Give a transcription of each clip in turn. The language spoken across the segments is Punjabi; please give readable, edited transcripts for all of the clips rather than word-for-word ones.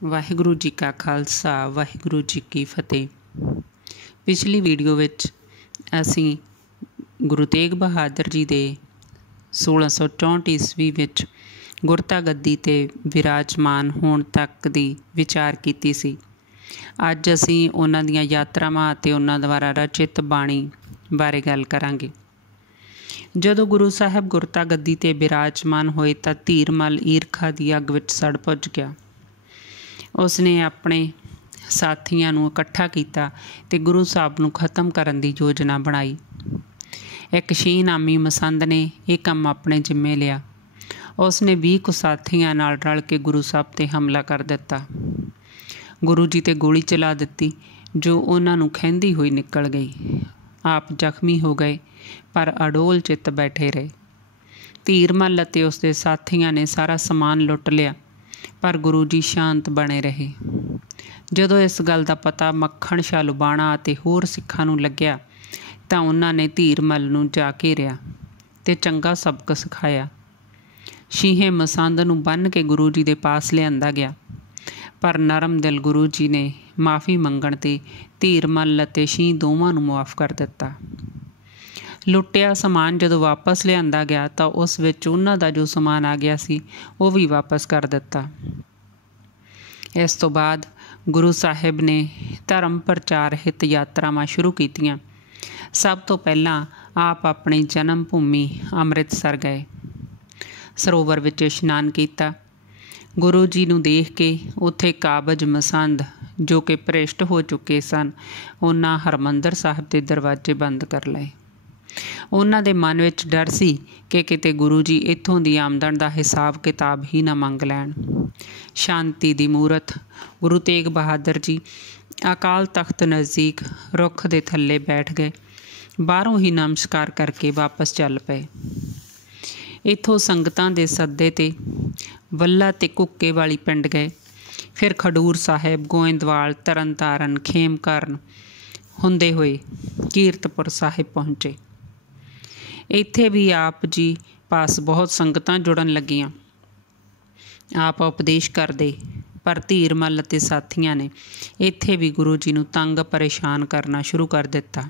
ਵਾਹਿਗੁਰੂ ਜੀ ਕਾ ਖਾਲਸਾ ਵਾਹਿਗੁਰੂ ਜੀ ਕੀ ਫਤਿਹ। ਪਿਛਲੀ ਵੀਡੀਓ ਵਿੱਚ ਅਸੀਂ ਗੁਰੂ ਤੇਗ ਬਹਾਦਰ ਜੀ ਦੇ 1664 ਈਸਵੀ ਵਿੱਚ ਗੁਰਤਾ ਗੱਦੀ 'ਤੇ ਵਿਰਾਜਮਾਨ ਹੋਣ ਤੱਕ ਦੀ ਵਿਚਾਰ ਕੀਤੀ ਸੀ। ਅੱਜ ਅਸੀਂ ਉਹਨਾਂ ਦੀਆਂ ਯਾਤਰਾਵਾਂ ਅਤੇ ਉਹਨਾਂ ਦੁਆਰਾ ਰਚਿਤ ਬਾਣੀ ਬਾਰੇ ਗੱਲ ਕਰਾਂਗੇ। ਜਦੋਂ ਗੁਰੂ ਸਾਹਿਬ ਗੁਰਤਾ ਗੱਦੀ 'ਤੇ ਵਿਰਾਜਮਾਨ ਹੋਏ ਤਾਂ ਧੀਰਮਲ ਈਰਖਾ ਦੀ ਅੱਗ ਵਿੱਚ ਸੜ ਭੁੱਜ ਗਿਆ। ਉਸਨੇ ਆਪਣੇ ਸਾਥੀਆਂ ਨੂੰ ਇਕੱਠਾ ਕੀਤਾ ਅਤੇ ਗੁਰੂ ਸਾਹਿਬ ਨੂੰ ਖ਼ਤਮ ਕਰਨ ਦੀ ਯੋਜਨਾ ਬਣਾਈ। ਇੱਕ ਸ਼ੀਂਹ ਨਾਮੀ ਮਸੰਦ ਨੇ ਇਹ ਕੰਮ ਆਪਣੇ ਜ਼ਿੰਮੇ ਲਿਆ। ਉਸਨੇ 20 ਕੁ ਸਾਥੀਆਂ ਨਾਲ ਰਲ ਕੇ ਗੁਰੂ ਸਾਹਿਬ 'ਤੇ ਹਮਲਾ ਕਰ ਦਿੱਤਾ। ਗੁਰੂ ਜੀ 'ਤੇ ਗੋਲੀ ਚਲਾ ਦਿੱਤੀ, ਜੋ ਉਹਨਾਂ ਨੂੰ ਖਹਿੰਦੀ ਹੋਈ ਨਿਕਲ ਗਈ। ਆਪ ਜ਼ਖਮੀ ਹੋ ਗਏ, ਪਰ ਅਡੋਲ ਚਿੱਤ ਬੈਠੇ ਰਹੇ। ਧੀਰਮਲ ਅਤੇ ਉਸਦੇ ਸਾਥੀਆਂ ਨੇ ਸਾਰਾ ਸਮਾਨ ਲੁੱਟ ਲਿਆ, ਪਰ ਗੁਰੂ ਜੀ ਸ਼ਾਂਤ ਬਣੇ ਰਹੇ। ਜਦੋਂ ਇਸ ਗੱਲ ਦਾ ਪਤਾ ਮੱਖਣ ਸ਼ਾਹ ਲੁਬਾਣਾ ਅਤੇ ਹੋਰ ਸਿੱਖਾਂ ਨੂੰ ਲੱਗਿਆ ਤਾਂ ਉਹਨਾਂ ਨੇ ਧੀਰਮਲ ਨੂੰ ਜਾ ਘੇਰਿਆ ਅਤੇ ਚੰਗਾ ਸਬਕ ਸਿਖਾਇਆ। ਸ਼ੀਂਹ ਮਸੰਦ ਨੂੰ ਬੰਨ੍ਹ ਕੇ ਗੁਰੂ ਜੀ ਦੇ ਪਾਸ ਲਿਆਂਦਾ ਗਿਆ, ਪਰ ਨਰਮ ਦਿਲ ਗੁਰੂ ਜੀ ਨੇ ਮਾफ़ੀ ਮੰਗਣ 'ਤੇ ਧੀਰਮਲ ਅਤੇ ਸ਼ੀਂਹ ਦੋਵਾਂ ਨੂੰ ਮੁਆਫ਼ ਕਰ ਦਿੱਤਾ। ਲੁੱਟਿਆ ਸਮਾਨ ਜਦੋਂ ਵਾਪਸ ਲਿਆਂਦਾ ਗਿਆ ਤਾਂ ਉਸ ਵਿੱਚ ਉਹਨਾਂ ਦਾ ਜੋ ਸਮਾਨ ਆ ਗਿਆ ਸੀ ਉਹ ਵੀ ਵਾਪਸ ਕਰ ਦਿੱਤਾ। ਇਸ ਤੋਂ ਬਾਅਦ ਗੁਰੂ ਸਾਹਿਬ ਨੇ ਧਰਮ ਪ੍ਰਚਾਰ ਹਿੱਤ ਯਾਤਰਾਵਾਂ ਸ਼ੁਰੂ ਕੀਤੀਆਂ। ਸਭ ਤੋਂ ਪਹਿਲਾਂ ਆਪ ਆਪਣੀ ਜਨਮ ਭੂਮੀ ਅੰਮ੍ਰਿਤਸਰ ਗਏ। ਸਰੋਵਰ ਵਿੱਚ ਇਸ਼ਨਾਨ ਕੀਤਾ। ਗੁਰੂ ਜੀ ਨੂੰ ਦੇਖ ਕੇ ਉੱਥੇ ਕਾਬਜ ਮਸੰਦ, ਜੋ ਕਿ ਭ੍ਰਿਸ਼ਟ ਹੋ ਚੁੱਕੇ ਸਨ, ਉਹਨਾਂ ਹਰਿਮੰਦਰ ਸਾਹਿਬ ਦੇ ਦਰਵਾਜ਼ੇ ਬੰਦ ਕਰ ਲਏ। ਉਹਨਾਂ ਦੇ ਮਨ ਵਿੱਚ ਡਰ ਸੀ ਕਿ ਕਿਤੇ ਗੁਰੂ ਜੀ ਇੱਥੋਂ ਦੀ ਆਮਦਨ ਦਾ ਹਿਸਾਬ ਕਿਤਾਬ ਹੀ ਨਾ ਮੰਗ ਲੈਣ। ਸ਼ਾਂਤੀ ਦੀ ਮੂਰਤ ਗੁਰੂ ਤੇਗ ਬਹਾਦਰ ਜੀ ਅਕਾਲ ਤਖ਼ਤ ਨਜ਼ਦੀਕ ਰੁੱਖ ਦੇ ਥੱਲੇ ਬੈਠ ਗਏ। ਬਾਹਰੋਂ ਹੀ ਨਮਸਕਾਰ ਕਰਕੇ ਵਾਪਸ ਚੱਲ ਪਏ। ਇੱਥੋਂ ਸੰਗਤਾਂ ਦੇ ਸੱਦੇ 'ਤੇ ਵੱਲਾ ਅਤੇ ਕੁੱਕੇ ਵਾਲੀ ਪਿੰਡ ਗਏ। ਫਿਰ ਖਡੂਰ ਸਾਹਿਬ, ਗੋਇੰਦਵਾਲ, ਤਰਨ ਤਾਰਨ, ਖੇਮਕਰਨ ਹੁੰਦੇ ਹੋਏ ਕੀਰਤਪੁਰ ਸਾਹਿਬ ਪਹੁੰਚੇ। ਇੱਥੇ ਵੀ ਆਪ ਜੀ ਪਾਸ ਬਹੁਤ ਸੰਗਤਾਂ ਜੁੜਨ ਲੱਗੀਆਂ। ਆਪ ਉਪਦੇਸ਼ ਕਰਦੇ, ਪਰ ਧੀਰਮਲ ਅਤੇ ਸਾਥੀਆਂ ਨੇ ਇੱਥੇ ਵੀ ਗੁਰੂ ਜੀ ਨੂੰ ਤੰਗ ਪਰੇਸ਼ਾਨ ਕਰਨਾ ਸ਼ੁਰੂ ਕਰ ਦਿੱਤਾ।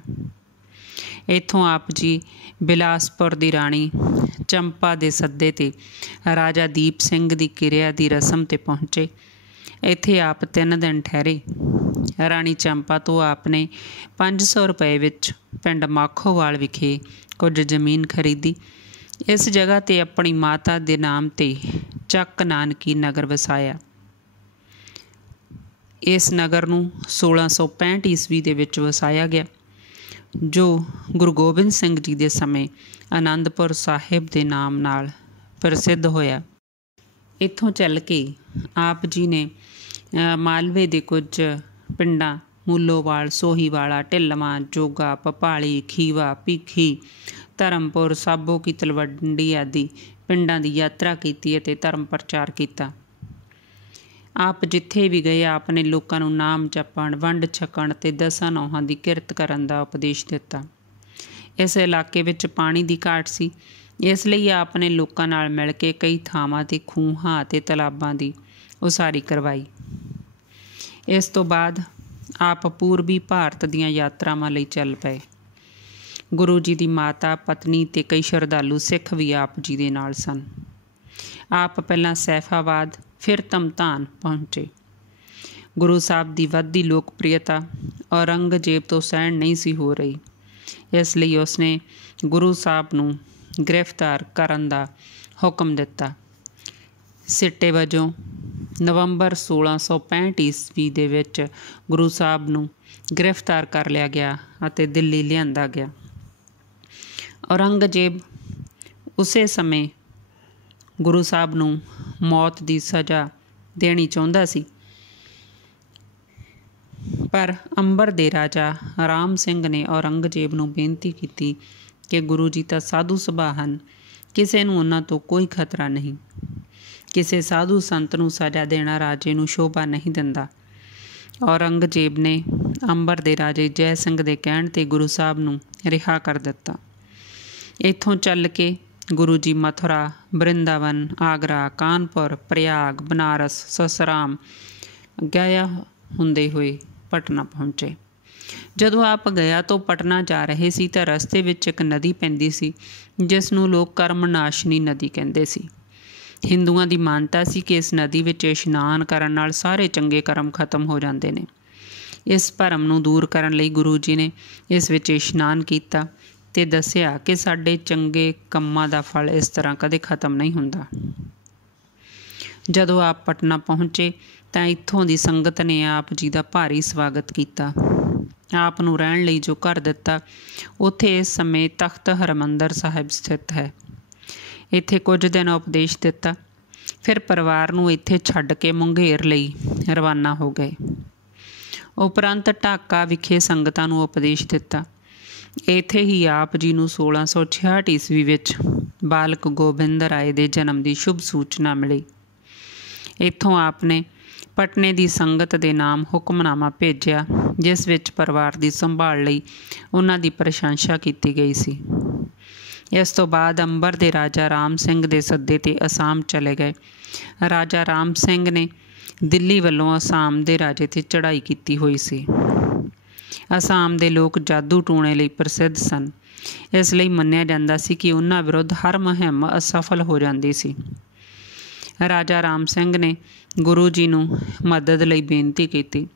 ਇੱਥੋਂ ਆਪ ਜੀ ਬਿਲਾਸਪੁਰ ਦੀ ਰਾਣੀ ਚੰਪਾ ਦੇ ਸੱਦੇ 'ਤੇ ਰਾਜਾ ਦੀਪ ਸਿੰਘ ਦੀ ਕਿਰਿਆ ਦੀ ਰਸਮ 'ਤੇ ਪਹੁੰਚੇ। ਇੱਥੇ ਆਪ 3 ਦਿਨ ਠਹਿਰੇ। ਰਾਣੀ ਚੰਪਾ ਤੋਂ ਆਪ ਨੇ 500 ਰੁਪਏ ਵਿੱਚ ਪਿੰਡ ਮਾਖੋਵਾਲ ਵਿਖੇ ਕੁਝ ਜ਼ਮੀਨ ਖਰੀਦੀ। ਇਸ ਜਗ੍ਹਾ 'ਤੇ ਆਪਣੀ ਮਾਤਾ ਦੇ ਨਾਮ 'ਤੇ ਚੱਕ ਨਾਨਕੀ ਨਗਰ ਵਸਾਇਆ। ਇਸ ਨਗਰ ਨੂੰ 1665 ਈਸਵੀ ਦੇ ਵਿੱਚ ਵਸਾਇਆ ਗਿਆ, ਜੋ ਗੁਰੂ ਗੋਬਿੰਦ ਸਿੰਘ ਜੀ ਦੇ ਸਮੇਂ ਆਨੰਦਪੁਰ ਸਾਹਿਬ ਦੇ ਨਾਮ ਨਾਲ ਪ੍ਰਸਿੱਧ ਹੋਇਆ। ਇੱਥੋਂ ਚੱਲ ਕੇ ਆਪ ਜੀ ਨੇ ਮਾਲਵੇ ਦੇ ਕੁਝ ਪਿੰਡਾਂ ਮੂਲੋਵਾਲ, ਸੋਹੀਵਾਲਾ, ਢਿੱਲਵਾਂ, ਜੋਗਾ, ਭਪਾਲੀ, ਖੀਵਾ, ਭੀਖੀ, ਧਰਮਪੁਰ, ਸਾਬੋ ਕੀ ਤਲਵੰਡੀ ਆਦਿ ਪਿੰਡਾਂ ਦੀ ਯਾਤਰਾ ਕੀਤੀ ਅਤੇ ਧਰਮ ਪ੍ਰਚਾਰ ਕੀਤਾ। ਆਪ ਜਿੱਥੇ ਵੀ ਗਏ ਆਪ ਨੇ ਲੋਕਾਂ ਨੂੰ ਨਾਮ ਜਪਣ, ਵੰਡ ਛਕਣ ਅਤੇ 10 ਨੌਹਾਂ ਦੀ ਕਿਰਤ ਕਰਨ ਦਾ ਉਪਦੇਸ਼ ਦਿੱਤਾ। ਇਸ ਇਲਾਕੇ ਵਿੱਚ ਪਾਣੀ ਦੀ ਘਾਟ ਸੀ, ਇਸ ਲਈ ਆਪ ਨੇ ਲੋਕਾਂ ਨਾਲ ਮਿਲ ਕੇ ਕਈ ਥਾਵਾਂ 'ਤੇ ਖੂਹਾਂ ਅਤੇ ਤਲਾਬਾਂ ਦੀ ਉਸਾਰੀ ਕਰਵਾਈ। ਇਸ ਤੋਂ ਬਾਅਦ ਆਪ ਪੂਰਬੀ ਭਾਰਤ ਦੀਆਂ ਯਾਤਰਾਵਾਂ ਲਈ ਚੱਲ ਪਏ। ਗੁਰੂ ਜੀ ਦੀ ਮਾਤਾ, ਪਤਨੀ ਅਤੇ ਕਈ ਸ਼ਰਧਾਲੂ ਸਿੱਖ ਵੀ ਆਪ ਜੀ ਦੇ ਨਾਲ ਸਨ। ਆਪ ਪਹਿਲਾਂ ਸੈਫਾਬਾਦ, ਫਿਰ ਧਮਧਾਨ ਪਹੁੰਚੇ। ਗੁਰੂ ਸਾਹਿਬ ਦੀ ਵੱਧਦੀ ਲੋਕਪ੍ਰਿਯਤਾ ਔਰੰਗਜ਼ੇਬ ਤੋਂ ਸਹਿਣ ਨਹੀਂ ਸੀ ਹੋ ਰਹੀ, ਇਸ ਲਈ ਉਸਨੇ ਗੁਰੂ ਸਾਹਿਬ ਨੂੰ ਗ੍ਰਿਫਤਾਰ ਕਰਨ ਦਾ ਹੁਕਮ ਦਿੱਤਾ। ਸਿੱਟੇ ਵਜੋਂ ਨਵੰਬਰ 1665 ਈਸਵੀ ਦੇ ਵਿੱਚ ਗੁਰੂ ਸਾਹਿਬ ਨੂੰ ਗ੍ਰਿਫਤਾਰ ਕਰ ਲਿਆ ਗਿਆ ਅਤੇ ਦਿੱਲੀ ਲਿਆਂਦਾ ਗਿਆ। ਔਰੰਗਜ਼ੇਬ ਉਸੇ ਸਮੇਂ ਗੁਰੂ ਸਾਹਿਬ ਨੂੰ ਮੌਤ ਦੀ ਸਜ਼ਾ ਦੇਣੀ ਚਾਹੁੰਦਾ ਸੀ, ਪਰ ਅੰਬਰ ਦੇ ਰਾਜਾ ਰਾਮ ਸਿੰਘ ਨੇ ਔਰੰਗਜ਼ੇਬ ਨੂੰ ਬੇਨਤੀ ਕੀਤੀ ਕਿ ਗੁਰੂ ਜੀ ਤਾਂ ਸਾਧੂ ਸੁਭਾਅ ਹਨ, ਕਿਸੇ ਨੂੰ ਉਹਨਾਂ ਤੋਂ ਕੋਈ ਖਤਰਾ ਨਹੀਂ। ਕਿਸੇ ਸਾਧੂ ਸੰਤ ਨੂੰ ਸਜ਼ਾ ਦੇਣਾ ਰਾਜੇ ਨੂੰ ਸ਼ੋਭਾ ਨਹੀਂ ਦਿੰਦਾ। ਔਰੰਗਜ਼ੇਬ ਨੇ ਅੰਬਰ ਦੇ ਰਾਜੇ ਜੈ ਸਿੰਘ ਦੇ ਕਹਿਣ 'ਤੇ ਗੁਰੂ ਸਾਹਿਬ ਨੂੰ ਰਿਹਾ ਕਰ ਦਿੱਤਾ। ਇੱਥੋਂ ਚੱਲ ਕੇ ਗੁਰੂ ਜੀ ਮਥੁਰਾ, ਬ੍ਰਿੰਦਾਵਨ, ਆਗਰਾ, ਕਾਨਪੁਰ, ਪ੍ਰਯਾਗ, ਬਨਾਰਸ, ਸਸਰਾਮ, ਗਿਆ ਹੁੰਦੇ ਹੋਏ ਪਟਨਾ ਪਹੁੰਚੇ। ਜਦੋਂ ਆਪ ਗਿਆ ਤੋਂ ਪਟਨਾ ਜਾ ਰਹੇ ਸੀ ਤਾਂ ਰਸਤੇ ਵਿੱਚ ਇੱਕ ਨਦੀ ਪੈਂਦੀ ਸੀ ਜਿਸ ਨੂੰ ਲੋਕ ਕਰਮਨਾਸ਼ਨੀ ਨਦੀ ਕਹਿੰਦੇ ਸੀ। ਹਿੰਦੂਆਂ ਦੀ ਮਾਨਤਾ ਸੀ ਕਿ ਇਸ ਨਦੀ ਵਿੱਚ ਇਸ਼ਨਾਨ ਕਰਨ ਨਾਲ ਸਾਰੇ ਚੰਗੇ ਕਰਮ ਖਤਮ ਹੋ ਜਾਂਦੇ ਨੇ। ਇਸ ਭਰਮ ਨੂੰ ਦੂਰ ਕਰਨ ਲਈ ਗੁਰੂ ਜੀ ਨੇ ਇਸ ਵਿੱਚ ਇਸ਼ਨਾਨ ਕੀਤਾ ਅਤੇ ਦੱਸਿਆ ਕਿ ਸਾਡੇ ਚੰਗੇ ਕੰਮਾਂ ਦਾ ਫਲ ਇਸ ਤਰ੍ਹਾਂ ਕਦੇ ਖਤਮ ਨਹੀਂ ਹੁੰਦਾ। ਜਦੋਂ ਆਪ ਪਟਨਾ ਪਹੁੰਚੇ ਤਾਂ ਇੱਥੋਂ ਦੀ ਸੰਗਤ ਨੇ ਆਪ ਜੀ ਦਾ ਭਾਰੀ ਸਵਾਗਤ ਕੀਤਾ। ਆਪ ਨੂੰ ਰਹਿਣ ਲਈ ਜੋ ਘਰ ਦਿੱਤਾ, ਉੱਥੇ ਇਸ ਸਮੇਂ ਤਖ਼ਤ ਹਰਿਮੰਦਰ ਸਾਹਿਬ ਸਥਿਤ ਹੈ। ਇੱਥੇ ਕੁਝ ਦਿਨ ਉਪਦੇਸ਼ ਦਿੱਤਾ, ਫਿਰ ਪਰਿਵਾਰ ਨੂੰ ਇੱਥੇ ਛੱਡ ਕੇ ਮੁੰਗੇਰ ਲਈ ਰਵਾਨਾ ਹੋ ਗਏ। ਉਪਰੰਤ ਢਾਕਾ ਵਿਖੇ ਸੰਗਤਾਂ ਨੂੰ ਉਪਦੇਸ਼ ਦਿੱਤਾ। ਇੱਥੇ ਹੀ ਆਪ ਜੀ ਨੂੰ 1666 ਈਸਵੀ ਵਿੱਚ ਬਾਲਕ ਗੋਬਿੰਦ ਰਾਏ ਦੇ ਜਨਮ ਦੀ ਸ਼ੁਭ ਸੂਚਨਾ ਮਿਲੀ। ਇੱਥੋਂ ਆਪ ਨੇ ਪਟਨੇ ਦੀ ਸੰਗਤ ਦੇ ਨਾਮ ਹੁਕਮਨਾਮਾ ਭੇਜਿਆ, ਜਿਸ ਵਿੱਚ ਪਰਿਵਾਰ ਦੀ ਸੰਭਾਲ ਲਈ ਉਹਨਾਂ ਦੀ ਪ੍ਰਸ਼ੰਸਾ ਕੀਤੀ ਗਈ ਸੀ। ਇਸ ਤੋਂ ਬਾਅਦ ਅੰਬਰ ਦੇ ਰਾਜਾ ਰਾਮ ਸਿੰਘ ਦੇ ਸੱਦੇ 'ਤੇ ਅਸਾਮ ਚਲੇ ਗਏ। ਰਾਜਾ ਰਾਮ ਸਿੰਘ ਨੇ ਦਿੱਲੀ ਵੱਲੋਂ ਅਸਾਮ ਦੇ ਰਾਜੇ 'ਤੇ ਚੜ੍ਹਾਈ ਕੀਤੀ ਹੋਈ ਸੀ। ਅਸਾਮ ਦੇ ਲੋਕ ਜਾਦੂ ਟੂਣੇ ਲਈ ਪ੍ਰਸਿੱਧ ਸਨ, ਇਸ ਲਈ ਮੰਨਿਆ ਜਾਂਦਾ ਸੀ ਕਿ ਉਹਨਾਂ ਵਿਰੁੱਧ ਹਰ ਮੁਹਿੰਮ ਅਸਫਲ ਹੋ ਜਾਂਦੀ ਸੀ। ਰਾਜਾ ਰਾਮ ਸਿੰਘ ਨੇ ਗੁਰੂ ਜੀ ਨੂੰ ਮਦਦ ਲਈ ਬੇਨਤੀ ਕੀਤੀ।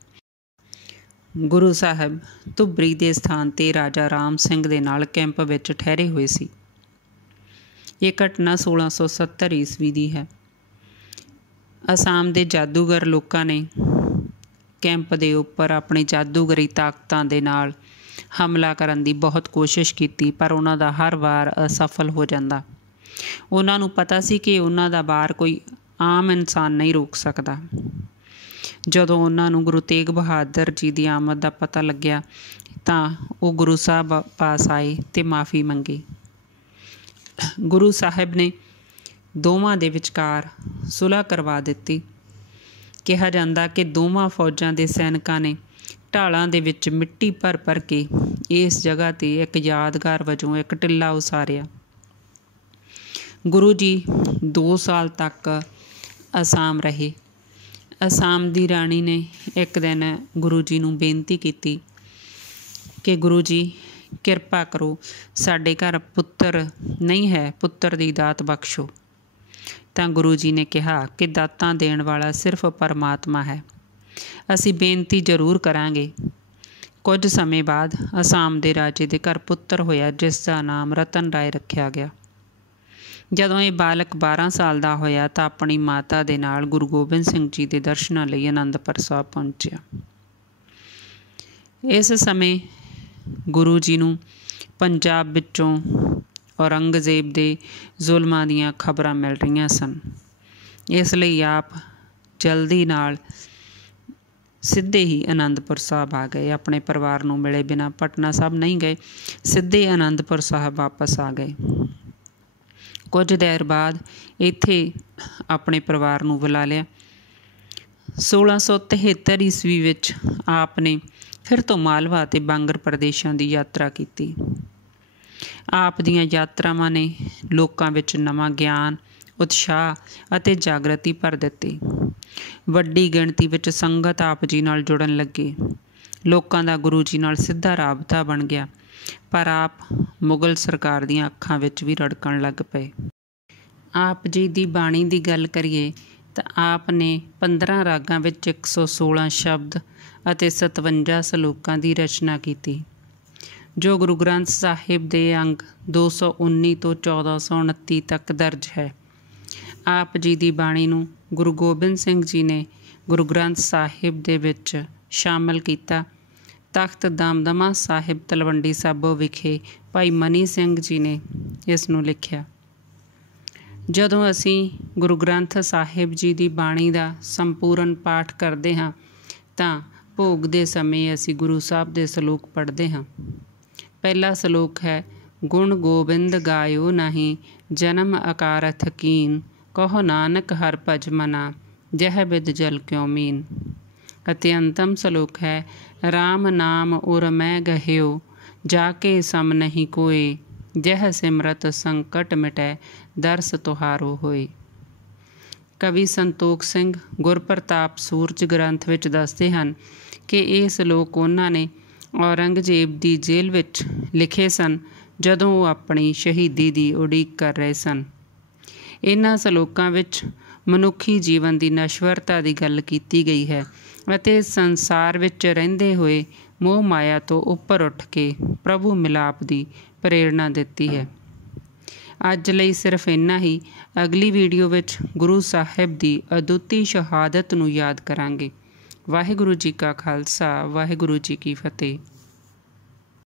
ਗੁਰੂ ਸਾਹਿਬ ਧੁਬਰੀ ਦੇ ਸਥਾਨ 'ਤੇ ਰਾਜਾ ਰਾਮ ਸਿੰਘ ਦੇ ਨਾਲ ਕੈਂਪ ਵਿੱਚ ਠਹਿਰੇ ਹੋਏ ਸੀ। ਇਹ ਘਟਨਾ 1670 ਈਸਵੀ ਦੀ ਹੈ। ਅਸਾਮ ਦੇ ਜਾਦੂਗਰ ਲੋਕਾਂ ਨੇ ਕੈਂਪ ਦੇ ਉੱਪਰ ਆਪਣੀ ਜਾਦੂਗਰੀ ਤਾਕਤਾਂ ਦੇ ਨਾਲ ਹਮਲਾ ਕਰਨ ਦੀ ਬਹੁਤ ਕੋਸ਼ਿਸ਼ ਕੀਤੀ, ਪਰ ਉਹਨਾਂ ਦਾ ਹਰ ਵਾਰ ਅਸਫਲ ਹੋ ਜਾਂਦਾ। ਉਹਨਾਂ ਨੂੰ ਪਤਾ ਸੀ ਕਿ ਉਹਨਾਂ ਦਾ ਵਾਰ ਕੋਈ ਆਮ ਇਨਸਾਨ ਨਹੀਂ ਰੋਕ ਸਕਦਾ। ਜਦੋਂ ਉਹਨਾਂ ਨੂੰ ਗੁਰੂ ਤੇਗ ਬਹਾਦਰ ਜੀ ਦੀ ਆਮਦ ਦਾ ਪਤਾ ਲੱਗਿਆ ਤਾਂ ਉਹ ਗੁਰੂ ਸਾਹਿਬ ਪਾਸ ਆਏ ਅਤੇ ਮਾफ़ੀ ਮੰਗੀ। ਗੁਰੂ ਸਾਹਿਬ ਨੇ ਦੋਵਾਂ ਦੇ ਵਿਚਕਾਰ ਸੁਲ੍ਹਾ ਕਰਵਾ ਦਿੱਤੀ। ਕਿਹਾ ਜਾਂਦਾ ਕਿ ਦੋਵਾਂ ਫੌਜਾਂ ਦੇ ਸੈਨਿਕਾਂ ਨੇ ਢਾਲਾਂ ਦੇ ਵਿੱਚ ਮਿੱਟੀ ਭਰ ਭਰ ਕੇ ਇਸ ਜਗ੍ਹਾ 'ਤੇ ਇੱਕ ਯਾਦਗਾਰ ਵਜੋਂ ਇੱਕ ਟਿੱਲਾ ਉਸਾਰਿਆ। ਗੁਰੂ ਜੀ 2 ਸਾਲ ਤੱਕ ਅਸਾਮ ਰਹੇ। ਅਸਾਮ ਦੀ ਰਾਣੀ ਨੇ ਇੱਕ ਦਿਨ ਗੁਰੂ ਜੀ ਨੂੰ ਬੇਨਤੀ ਕੀਤੀ ਕਿ ਗੁਰੂ ਜੀ ਕਿਰਪਾ ਕਰੋ, ਸਾਡੇ ਘਰ ਪੁੱਤਰ ਨਹੀਂ ਹੈ, ਪੁੱਤਰ ਦੀ ਦਾਤ ਬਖਸ਼ੋ। ਤਾਂ ਗੁਰੂ ਜੀ ਨੇ ਕਿਹਾ ਕਿ ਦਾਤਾਂ ਦੇਣ ਵਾਲਾ ਸਿਰਫ ਪਰਮਾਤਮਾ ਹੈ, ਅਸੀਂ ਬੇਨਤੀ ਜ਼ਰੂਰ ਕਰਾਂਗੇ। ਕੁਝ ਸਮੇਂ ਬਾਅਦ ਅਸਾਮ ਦੇ ਰਾਜੇ ਦੇ ਘਰ ਪੁੱਤਰ ਹੋਇਆ, ਜਿਸ ਦਾ ਨਾਮ ਰਤਨ ਰਾਏ ਰੱਖਿਆ ਗਿਆ। ਜਦੋਂ ਇਹ ਬਾਲਕ 12 ਸਾਲ ਦਾ ਹੋਇਆ ਤਾਂ ਆਪਣੀ ਮਾਤਾ ਦੇ ਨਾਲ ਗੁਰੂ ਗੋਬਿੰਦ ਸਿੰਘ ਜੀ ਦੇ ਦਰਸ਼ਨਾਂ ਲਈ ਅਨੰਦਪੁਰ ਸਾਹਿਬ ਪਹੁੰਚਿਆ। ਇਸ ਸਮੇਂ ਗੁਰੂ ਜੀ ਨੂੰ ਪੰਜਾਬ ਵਿੱਚੋਂ ਔਰੰਗਜ਼ੇਬ ਦੇ ਜ਼ੁਲਮਾਂ ਦੀਆਂ ਖਬਰਾਂ ਮਿਲ ਰਹੀਆਂ ਸਨ। ਇਸ ਲਈ ਆਪ ਜਲਦੀ ਨਾਲ ਸਿੱਧੇ ਹੀ ਅਨੰਦਪੁਰ ਸਾਹਿਬ ਆ ਗਏ। ਆਪਣੇ ਪਰਿਵਾਰ ਨੂੰ ਮਿਲੇ ਬਿਨਾਂ ਪਟਨਾ ਸਾਹਿਬ ਨਹੀਂ ਗਏ, ਸਿੱਧੇ ਅਨੰਦਪੁਰ ਸਾਹਿਬ ਵਾਪਸ ਆ ਗਏ। ਕੁਝ ਦੇਰ ਬਾਅਦ ਇੱਥੇ ਆਪਣੇ ਪਰਿਵਾਰ ਨੂੰ ਬੁਲਾ ਲਿਆ। 1673 ਈਸਵੀ ਵਿੱਚ ਆਪ ਨੇ ਫਿਰ ਤੋਂ ਮਾਲਵਾ ਅਤੇ ਬਾਂਗਰ ਪ੍ਰਦੇਸ਼ਾਂ ਦੀ ਯਾਤਰਾ ਕੀਤੀ। ਆਪ ਦੀਆਂ ਯਾਤਰਾਵਾਂ ਨੇ ਲੋਕਾਂ ਵਿੱਚ ਨਵਾਂ ਗਿਆਨ, ਉਤਸ਼ਾਹ ਅਤੇ ਜਾਗਰਤੀ ਭਰ ਦਿੱਤੀ। ਵੱਡੀ ਗਿਣਤੀ ਵਿੱਚ ਸੰਗਤ ਆਪ ਜੀ ਨਾਲ ਜੁੜਨ ਲੱਗੀ। ਲੋਕਾਂ ਦਾ ਗੁਰੂ ਜੀ ਨਾਲ ਸਿੱਧਾ ਰਾਬਤਾ ਬਣ ਗਿਆ, ਪਰ ਆਪ ਮੁਗਲ ਸਰਕਾਰ ਦੀਆਂ ਅੱਖਾਂ ਵਿੱਚ ਵੀ ਰੜਕਣ ਲੱਗ ਪਏ। ਆਪ ਜੀ ਦੀ ਬਾਣੀ ਦੀ ਗੱਲ ਕਰੀਏ ਤਾਂ ਆਪ ਨੇ 15 ਰਾਗਾਂ ਵਿੱਚ 116 ਸ਼ਬਦ ਅਤੇ 57 ਸਲੋਕਾਂ ਦੀ ਰਚਨਾ ਕੀਤੀ, ਜੋ ਗੁਰੂ ਗ੍ਰੰਥ ਸਾਹਿਬ ਦੇ ਅੰਗ 219 ਤੋਂ 1429 ਤੱਕ ਦਰਜ ਹੈ। ਆਪ ਜੀ ਦੀ ਬਾਣੀ ਨੂੰ ਗੁਰੂ ਗੋਬਿੰਦ ਸਿੰਘ ਜੀ ਨੇ ਗੁਰੂ ਗ੍ਰੰਥ ਸਾਹਿਬ ਦੇ ਵਿੱਚ ਸ਼ਾਮਲ ਕੀਤਾ। ਤਖ਼ਤ ਦਮਦਮਾ ਸਾਹਿਬ ਤਲਵੰਡੀ ਸਾਬੋ ਵਿਖੇ ਭਾਈ ਮਨੀ ਸਿੰਘ ਜੀ ਨੇ ਇਸ ਨੂੰ ਲਿਖਿਆ। ਜਦੋਂ ਅਸੀਂ ਗੁਰੂ ਗ੍ਰੰਥ ਸਾਹਿਬ ਜੀ ਦੀ ਬਾਣੀ ਦਾ ਸੰਪੂਰਨ ਪਾਠ ਕਰਦੇ ਹਾਂ ਤਾਂ ਭੋਗ ਦੇ ਸਮੇਂ ਅਸੀਂ ਗੁਰੂ ਸਾਹਿਬ ਦੇ ਸਲੋਕ ਪੜ੍ਹਦੇ ਹਾਂ। ਪਹਿਲਾ ਸਲੋਕ ਹੈ, ਗੁਣ ਗੋਬਿੰਦ ਗਾਇਓ ਨਹੀਂ, ਜਨਮ ਅਕਾਰਥ ਕੀਨ, ਕਹੋ ਨਾਨਕ ਹਰਿ ਭਜ ਮਨਾ, ਜਹ ਬਿਦ ਜਲ ਕਿਉ ਮੀਨ। ਅਤੇ ਅੰਤਮ ਸਲੋਕ ਹੈ, ਰਾਮ ਨਾਮ ਉਰ ਮੈਂ ਗਹਿਓ, ਜਾ ਕੇ ਸਮ ਨਹੀਂ ਕੋਏ, ਜਹ ਸਿਮਰਤ ਸੰਕਟ ਮਿਟੈ, ਦਰਸ ਤੁਹਾਰੋ ਹੋਏ। ਕਵੀ ਸੰਤੋਖ ਸਿੰਘ ਗੁਰਪ੍ਰਤਾਪ ਸੂਰਜ ਗ੍ਰੰਥ ਵਿੱਚ ਦੱਸਦੇ ਹਨ ਕਿ ਇਹ ਸਲੋਕ ਉਹਨਾਂ ਨੇ ਔਰੰਗਜ਼ੇਬ ਦੀ ਜੇਲ੍ਹ ਵਿੱਚ ਲਿਖੇ ਸਨ ਜਦੋਂ ਉਹ ਆਪਣੀ ਸ਼ਹੀਦੀ ਦੀ ਉਡੀਕ ਕਰ ਰਹੇ ਸਨ। ਇਹਨਾਂ ਸਲੋਕਾਂ ਵਿੱਚ ਮਨੁੱਖੀ ਜੀਵਨ ਦੀ ਨਸ਼ਵਰਤਾ ਦੀ ਗੱਲ ਕੀਤੀ ਗਈ ਹੈ ਅਤੇ ਸੰਸਾਰ ਵਿੱਚ ਰਹਿੰਦੇ ਹੋਏ ਮੋਹ ਮਾਇਆ ਤੋਂ ਉੱਪਰ ਉੱਠ ਕੇ ਪ੍ਰਭੂ ਮਿਲਾਪ ਦੀ ਪ੍ਰੇਰਨਾ ਦਿੱਤੀ ਹੈ। ਅੱਜ ਲਈ ਸਿਰਫ ਇੰਨਾ ਹੀ। ਅਗਲੀ ਵੀਡੀਓ ਵਿੱਚ ਗੁਰੂ ਸਾਹਿਬ ਦੀ ਅਦੁੱਤੀ ਸ਼ਹਾਦਤ ਨੂੰ ਯਾਦ ਕਰਾਂਗੇ। ਵਾਹਿਗੁਰੂ ਜੀ ਕਾ ਖਾਲਸਾ, ਵਾਹਿਗੁਰੂ ਜੀ ਕੀ ਫਤਿਹ।